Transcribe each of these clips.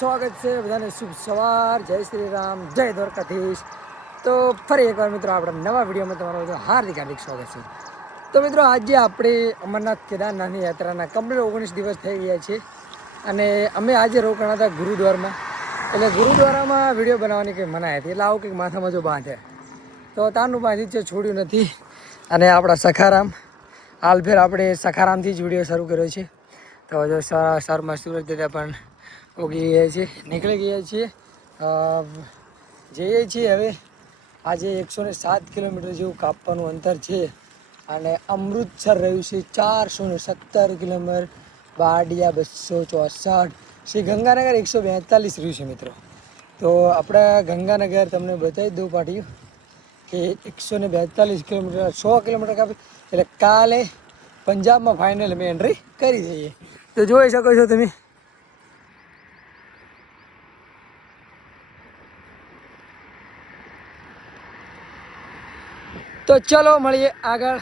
સ્વાગત છે બધાને શુભ સવાર, જય શ્રી રામ, જય દ્વારકાધીશ। તો ફરી એકવાર મિત્રો આપણા નવા વિડીયોમાં તમારું બધું હાર્દિક સ્વાગત છે। તો મિત્રો આજે આપણે અમરનાથ કેદારનાથની યાત્રાના કમ્પ્લીટ 19 દિવસ થઈ ગયા છે અને અમે આજે રોકાણા હતા ગુરુદ્વારમાં। એટલે ગુરુદ્વારામાં વિડીયો બનાવવાની કંઈ મનાઈ હતી, એટલે આવું કંઈક માથામાં જો બાંધે તો તારનું બાંધી છે, છોડ્યું નથી। અને આપણા સખારામ હાલ ફેર આપણે સખારામથી જ વિડીયો શરૂ કર્યો છે। તો જો સરમાં સુરત દાદા પણ ઉગી ગયા છીએ, નીકળી ગયા છીએ, જઈએ છીએ। હવે આજે 107 કિલોમીટર જેવું કાપવાનું અંતર છે અને અમૃતસર રહ્યું છે 417 કિલોમીટર, બારડિયા 264, શ્રી ગંગાનગર 142 રહ્યું છે મિત્રો। તો આપણા ગંગાનગર તમને બતાવી દઉં પાટિયું કે 142 કિલોમીટર, 100 કિલોમીટર કાપી, એટલે કાલે પંજાબમાં ફાઇનલ અમે એન્ટ્રી કરી દઈએ। તો જોઈ શકો છો તમે। તો ચલો મળીએ આગળ।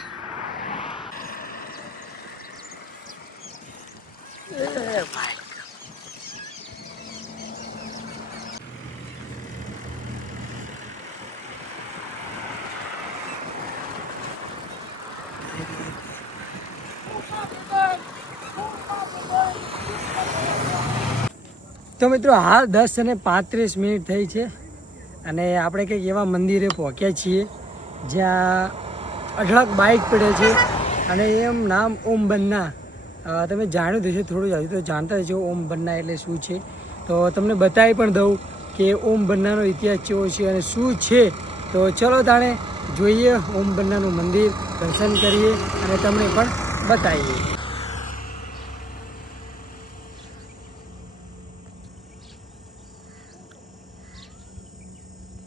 તો મિત્રો હાલ 10:35 થઈ છે અને આપણે કંઈક એવા મંદિરે પહોંચ્યા છીએ જ્યાં અઢળક બાઇક પડે છે અને એમ નામ ઓમ બન્ના। તમે જાણ્યું થશે, થોડું હજુ તો જાણતા હશો ઓમ બન્ના એટલે શું છે। તો તમને બતાવી પણ દઉં કે ઓમ બન્નાનો ઇતિહાસ કેવો છે અને શું છે। તો ચલો તાણે જોઈએ ઓમ બન્નાનું મંદિર, દર્શન કરીએ અને તમને પણ બતાવીએ।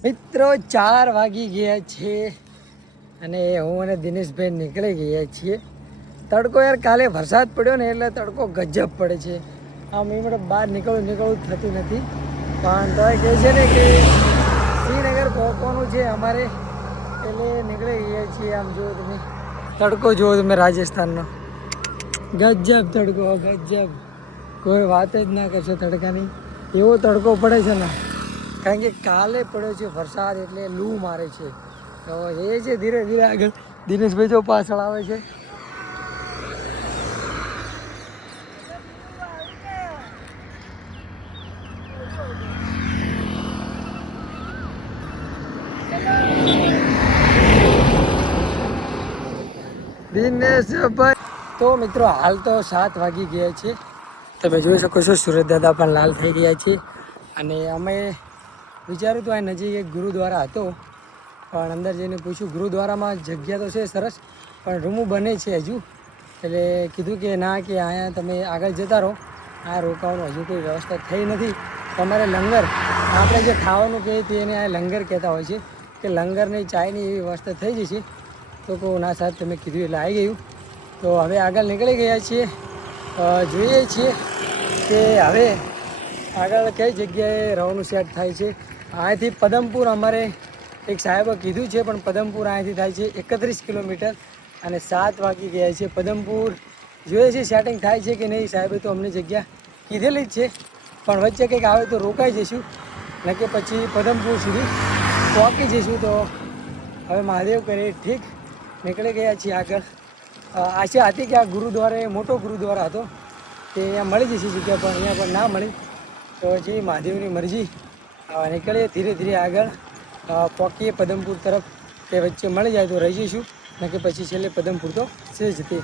મિત્રો 4 વાગી ગયા છે અને હું અને દિનેશભાઈ નીકળી ગયા છીએ। તડકો યાર કાલે વરસાદ પડ્યો ને એટલે તડકો ગજબ પડે છે, આમ એ માટે બહાર નીકળવું થતું નથી। પણ તો કહે છે ને કે શ્રીનગર પહોંચવાનું છે અમારે, એટલે નીકળી ગયા છીએ। આમ જુઓ તમે તડકો, જુઓ તમે રાજસ્થાનનો, ગજબ તડકો, ગજબ, કોઈ વાત જ ના કરશો તડકાની। એવો તડકો પડે છે ને, કારણ કે કાલે પડ્યો છે વરસાદ એટલે લૂ મારે છે। તો એ છે ધીરે ધીરે આગળ, દિનેશભાઈ જો પાછળ આવે છે। દિનેશભાઈ તો મિત્રો હાલ તો 7 વાગી ગયા છે, તમે જોઈ શકો છો। સુરત દાદા પણ લાલ થઈ ગયા છે અને અમે વિચાર્યું તો આ નજીક એક ગુરુદ્વારા હતો, પણ અંદર જઈને પૂછ્યું ગુરુદ્વારામાં જગ્યા તો છે સરસ, પણ રૂમો બને છે હજુ। એટલે કીધું કે ના, કે અહીંયા તમે આગળ જતા રહો, આ રોકાવાનું હજુ કોઈ વ્યવસ્થા થઈ નથી। તમારે લંગર, આપણે જે ખાવાનું કહીએ તેને આ લંગર કહેતા હોય છે, કે લંગરની ચાયની એવી વ્યવસ્થા થઈ જશે। તો કહું ના સાહેબ તમે કીધું એટલે આવી ગયું। તો હવે આગળ નીકળી ગયા છીએ, જોઈએ છીએ કે હવે આગળ કઈ જગ્યાએ રહેવાનું સેટ થાય છે। અહીંયાથી પદમપુર અમારે એક સાહેબે કીધું છે, પણ પદમપુર અહીંયાથી થાય છે 31 કિલોમીટર અને 7 વાગી ગયા છે। પદમપુર જોઈએ છે સેટિંગ થાય છે કે નહીં, સાહેબે તો અમને જગ્યા કીધેલી જ છે, પણ વચ્ચે કંઈક આવે તો રોકાઈ જઈશું, ન કે પછી પદમપુર સુધી પહોંચી જઈશું। તો હવે મહાદેવ કરે ઠીક, નીકળી ગયા છીએ આગળ। આશા હતી કે આ ગુરુદ્વારે મોટો ગુરુદ્વારા હતો તે અહીંયા મળી જશે જગ્યા, પણ અહીંયા પણ ના મળી। તો જે મહાદેવની મરજી, નીકળીએ ધીરે ધીરે આગળ, પહોંચીએ પદમપુર તરફ, કે વચ્ચે મળી જાય તો રહી જઈશું, ન કે પછી છેલ્લે પદમપુર તો છે જ તે।